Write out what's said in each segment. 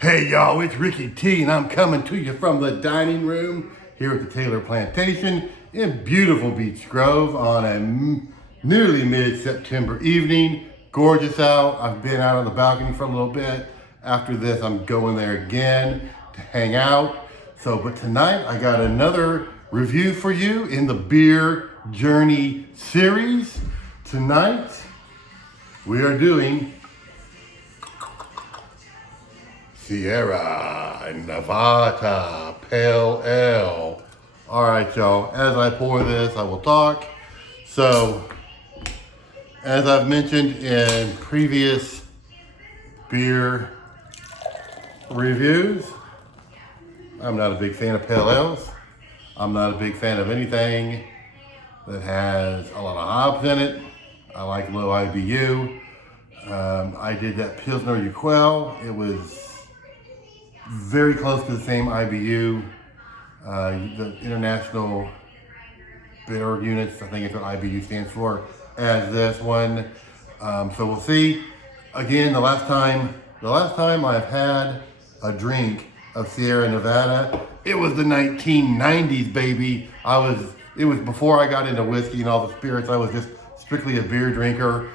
Hey y'all, it's Ricky T and I'm coming to you from the dining room here at the Taylor Plantation in beautiful Beech Grove on a nearly mid-September evening. Gorgeous out. I've been out on the balcony for a little bit. After this, I'm going there again to hang out. But tonight I got another review for you in the Beer Journey series. Tonight we are doing Sierra Nevada Pale Ale. All right, y'all, as I pour this, I will talk. So, as I've mentioned in previous beer reviews, I'm not a big fan of pale ales. I'm not a big fan of anything that has a lot of hops in it. I like low IBU. I did that Pilsner Urquell. It was very close to the same IBU. The International Bitter Units, I think it's what IBU stands for, as this one. So we'll see. Again, the last time I've had a drink of Sierra Nevada, it was the 1990s, baby. It was before I got into whiskey and all the spirits. I was just strictly a beer drinker.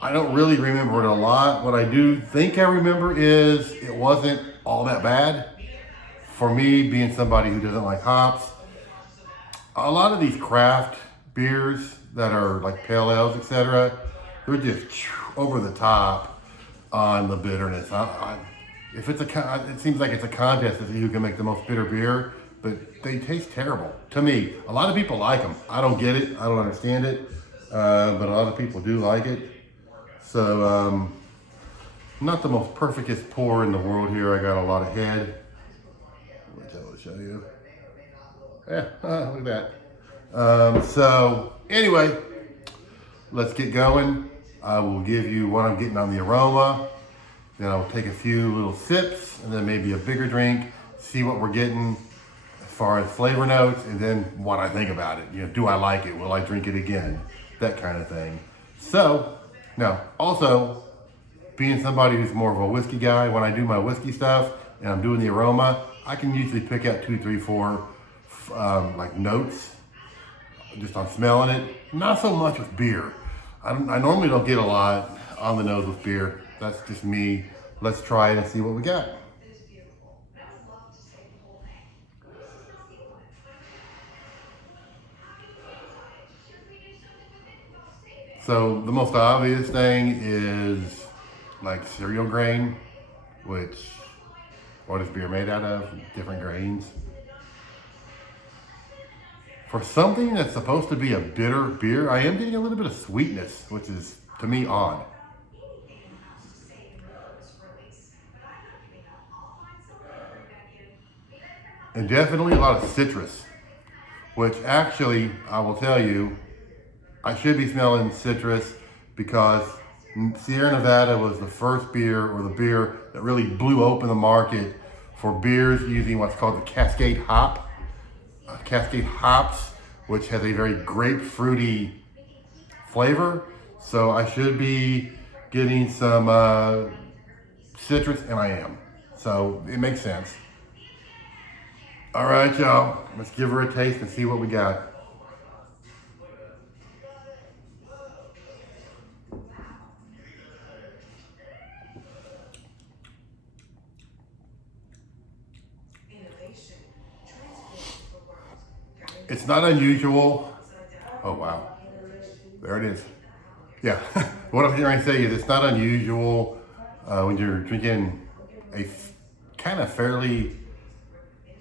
I don't really remember it a lot. What I do think I remember is it wasn't all that bad. For me, being somebody who doesn't like hops, a lot of these craft beers that are like pale ales, etc., they're just over the top on the bitterness. It seems like it's a contest to see who can make the most bitter beer, but they taste terrible to me. A lot of people like them. I don't get it. I don't understand it, but a lot of people do like it. So, not the most perfectest pour in the world here. I got a lot of head, which I will show you. Yeah, look at that. So, anyway, let's get going. I will give you what I'm getting on the aroma. Then I'll take a few little sips and then maybe a bigger drink, see what we're getting as far as flavor notes, and then what I think about it. You know, do I like it? Will I drink it again? That kind of thing. So, now, also, being somebody who's more of a whiskey guy, when I do my whiskey stuff and I'm doing the aroma, I can usually pick out 2, 3, 4 like notes just on smelling it. Not so much with beer. I normally don't get a lot on the nose with beer. That's just me. Let's try it and see what we got. So the most obvious thing is like cereal grain, which what is beer made out of? Different grains. For something that's supposed to be a bitter beer, I am getting a little bit of sweetness, which is to me odd. And definitely a lot of citrus, which actually, I will tell you, I should be smelling citrus because Sierra Nevada was the first beer, or the beer that really blew open the market for beers using what's called the Cascade hop. Cascade hops, which has a very grapefruity flavor. So I should be getting some citrus, and I am. So it makes sense. All right, y'all, let's give her a taste and see what we got. It's not unusual. Oh, wow. There it is. Yeah, what I'm trying to say is it's not unusual when you're drinking a kind of fairly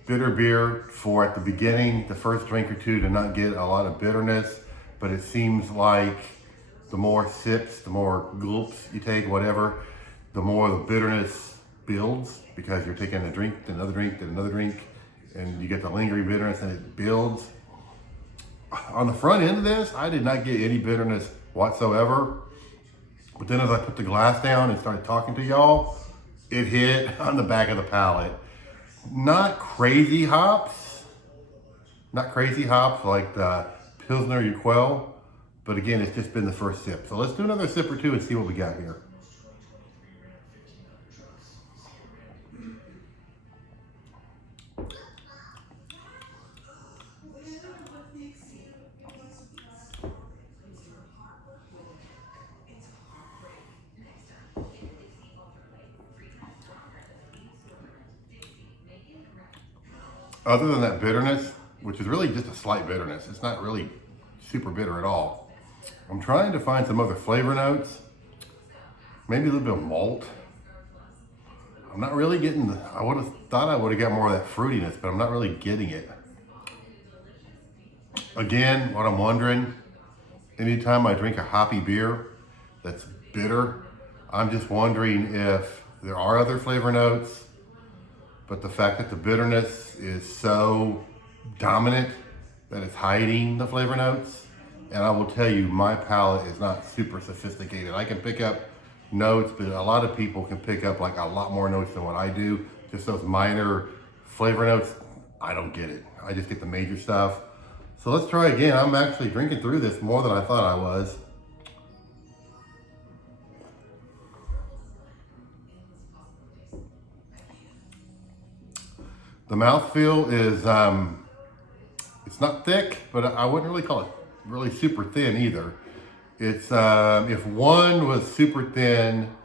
bitter beer for at the beginning, the first drink or two, to not get a lot of bitterness. But it seems like the more sips, the more gulps you take, whatever, the more the bitterness builds because you're taking a drink, then another drink, then another drink, and you get the lingering bitterness and it builds. On the front end of this, I did not get any bitterness whatsoever. But then as I put the glass down and started talking to y'all, it hit on the back of the palate. Not crazy hops like the Pilsner Urquell, but again, it's just been the first sip. So let's do another sip or two and see what we got here. other than that bitterness, which is really just a slight bitterness, it's not really super bitter at all. I'm trying to find some other flavor notes, maybe a little bit of malt. I'm not really getting I would have thought I would have got more of that fruitiness, but I'm not really getting it. Again, what I'm wondering, anytime I drink a hoppy beer that's bitter, I'm just wondering if there are other flavor notes, but the fact that the bitterness is so dominant that it's hiding the flavor notes. And I will tell you, my palate is not super sophisticated. I can pick up notes, but a lot of people can pick up like a lot more notes than what I do. Just those minor flavor notes, I don't get it. I just get the major stuff. So let's try again. I'm actually drinking through this more than I thought I was. The mouthfeel is, it's not thick, but I wouldn't really call it really super thin either. It's, if 1 was super thin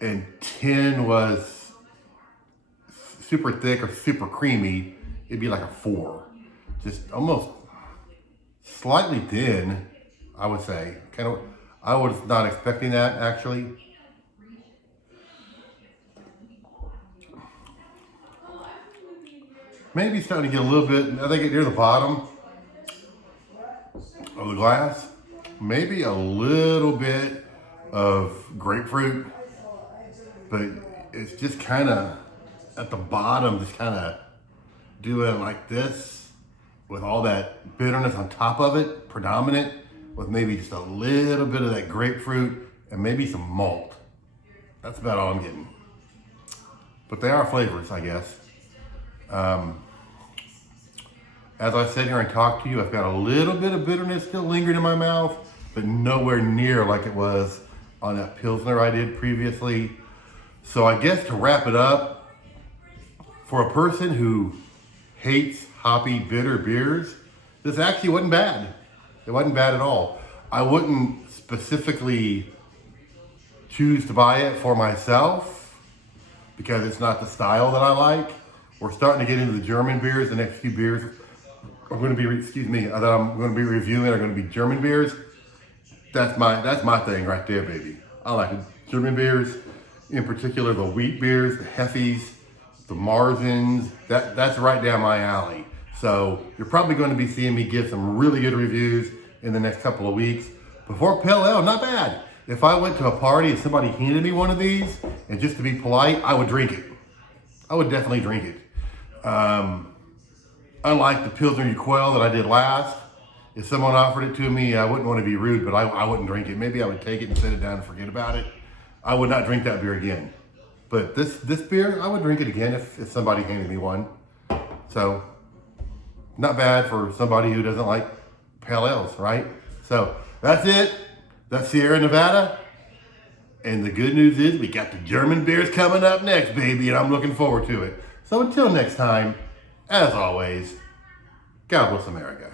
and 10 was super thick or super creamy, it'd be like a 4. Just almost slightly thin, I would say. Kind of, I was not expecting that actually. Maybe starting to get a little bit, I think near the bottom of the glass, maybe a little bit of grapefruit, but it's just kind of at the bottom, just kind of doing like this with all that bitterness on top of it, predominant, with maybe just a little bit of that grapefruit and maybe some malt. That's about all I'm getting. But they are flavors, I guess. As I sit here and talk to you, I've got a little bit of bitterness still lingering in my mouth, but nowhere near like it was on that Pilsner I did previously. So I guess to wrap it up, for a person who hates hoppy, bitter beers, this actually wasn't bad. It wasn't bad at all. I wouldn't specifically choose to buy it for myself because it's not the style that I like. We're starting to get into the German beers. The next few beers are going to be, that I'm going to be reviewing are going to be German beers. That's my thing right there, baby. I like it. German beers, in particular the wheat beers, the Heffys, the Marzens. That's right down my alley. So you're probably going to be seeing me give some really good reviews in the next couple of weeks. Before Pale Ale, not bad. If I went to a party and somebody handed me one of these, and just to be polite, I would drink it. I would definitely drink it. Unlike the Pilsner Urquell that I did last, if someone offered it to me, I wouldn't want to be rude, but I wouldn't drink it. Maybe I would take it and set it down and forget about it. I would not drink that beer again. But this beer, I would drink it again if somebody handed me one. So, not bad for somebody who doesn't like pale ales, right? So, that's it. That's Sierra Nevada. And the good news is we got the German beers coming up next, baby, and I'm looking forward to it. So until next time, as always, God bless America.